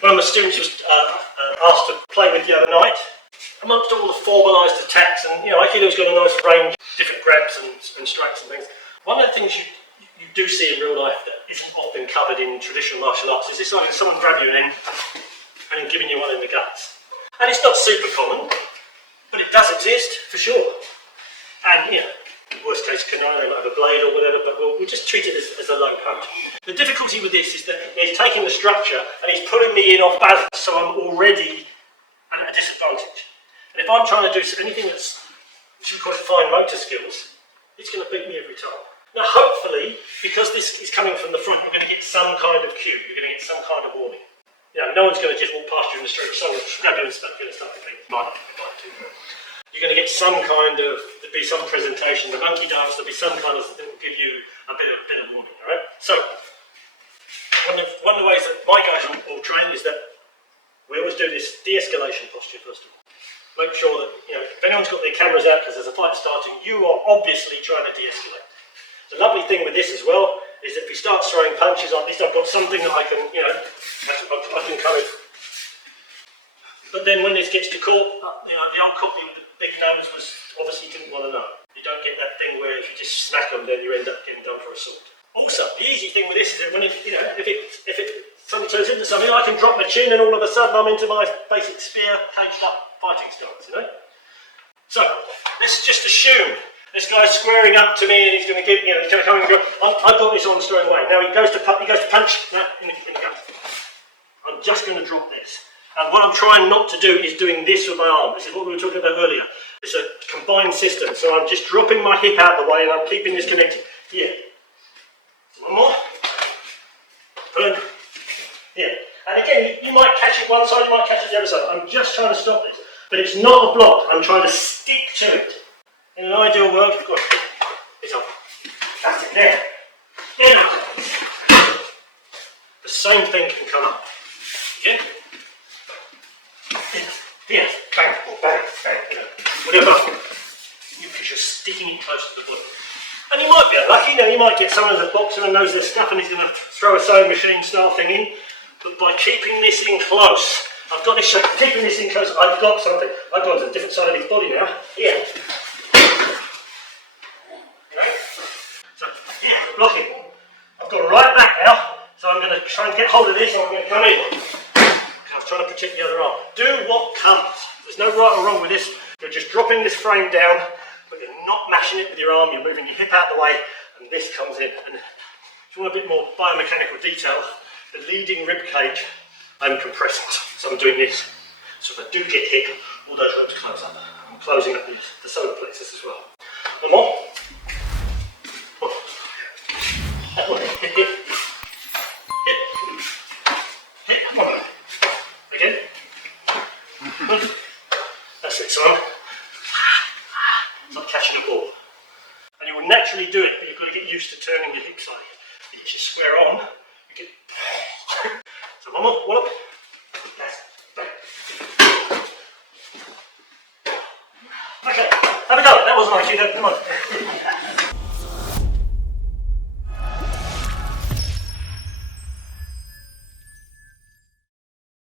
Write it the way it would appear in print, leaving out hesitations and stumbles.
One of my students was asked to play with the other night. Amongst all the formalised attacks, and Aikido's got a nice range of different grabs and strikes and things. One of the things you do see in real life that isn't often covered in traditional martial arts is this: like someone grab you and then giving you one in the guts. And it's not super common, but it does exist for sure. And worst case scenario, like a blade or whatever, but we'll just treat it as a low punch. The difficulty with this is that he's taking the structure and he's putting me in off balance, so I'm already at a disadvantage. And if I'm trying to do anything that's what we call fine motor skills, it's going to beat me every time. Now, hopefully, because this is coming from the front, you're going to get some kind of cue. You're going to get some kind of warning. No one's going to just walk past you in the street. Someone's going to start repeating. You're going to get some kind of, there'll be some presentation. The monkey dance, there'll be some kind of, that will give you a bit of warning. All right. So, one of the ways that my guys all train is that we always do this de-escalation posture first of all. Make sure that, if anyone's got their cameras out because there's a fight starting, you are obviously trying to de-escalate. The lovely thing with this as well is that if he starts throwing punches like this, I've got something that I can, I can kind of. But then when this gets to court, the old cookie with the big nose was obviously didn't want to know. You don't get that thing where if you just smack them, then you end up getting done for assault. Also, the easy thing with this is that when something turns into something, I can drop my chin and all of a sudden I'm into my basic spear, caged up fighting stance, So, let's just assume this guy's squaring up to me and he's going to give, he's going to come and go, I've got this on straight away. Now he goes to punch, in the gut. I'm just going to drop this. And what I'm trying not to do is doing this with my arm. This is what we were talking about earlier. It's a combined system. So I'm just dropping my hip out of the way and I'm keeping this connected. Here. One more. Turn. Here. And again, you might catch it one side, you might catch it the other side. I'm just trying to stop this. But it's not a block. I'm trying to stick to it. In an ideal world, you've got it's on. That's it there. The same thing can come up. Okay? Here, bang, bang, bang. Whatever. Because you're sticking it close to the body. And you might be unlucky, you might get someone who's a boxer and knows their stuff and he's going to throw a sewing machine style thing in. But by keeping this in close, I've got this, keeping this in close, I've got something. I've gone to a different side of his body now. Here. So, here, blocking. I've got right back now, so I'm going to try and get hold of this, and I'm going to come in. I was trying to protect the other arm. Do what comes. There's no right or wrong with this. You're just dropping this frame down, but you're not mashing it with your arm. You're moving your hip out the way, and this comes in. And if you want a bit more biomechanical detail, the leading rib cage, I'm compressing. So I'm doing this. So if I do get hit, all those ribs close up. I'm closing up the solar plexus as well. One more. Again. That's it. So it's like catching a ball. And you will naturally do it, but you've got to get used to turning your hips slightly. You get your square on, you get. So one more, one up. Okay, have a go. That wasn't Aikido. Come on.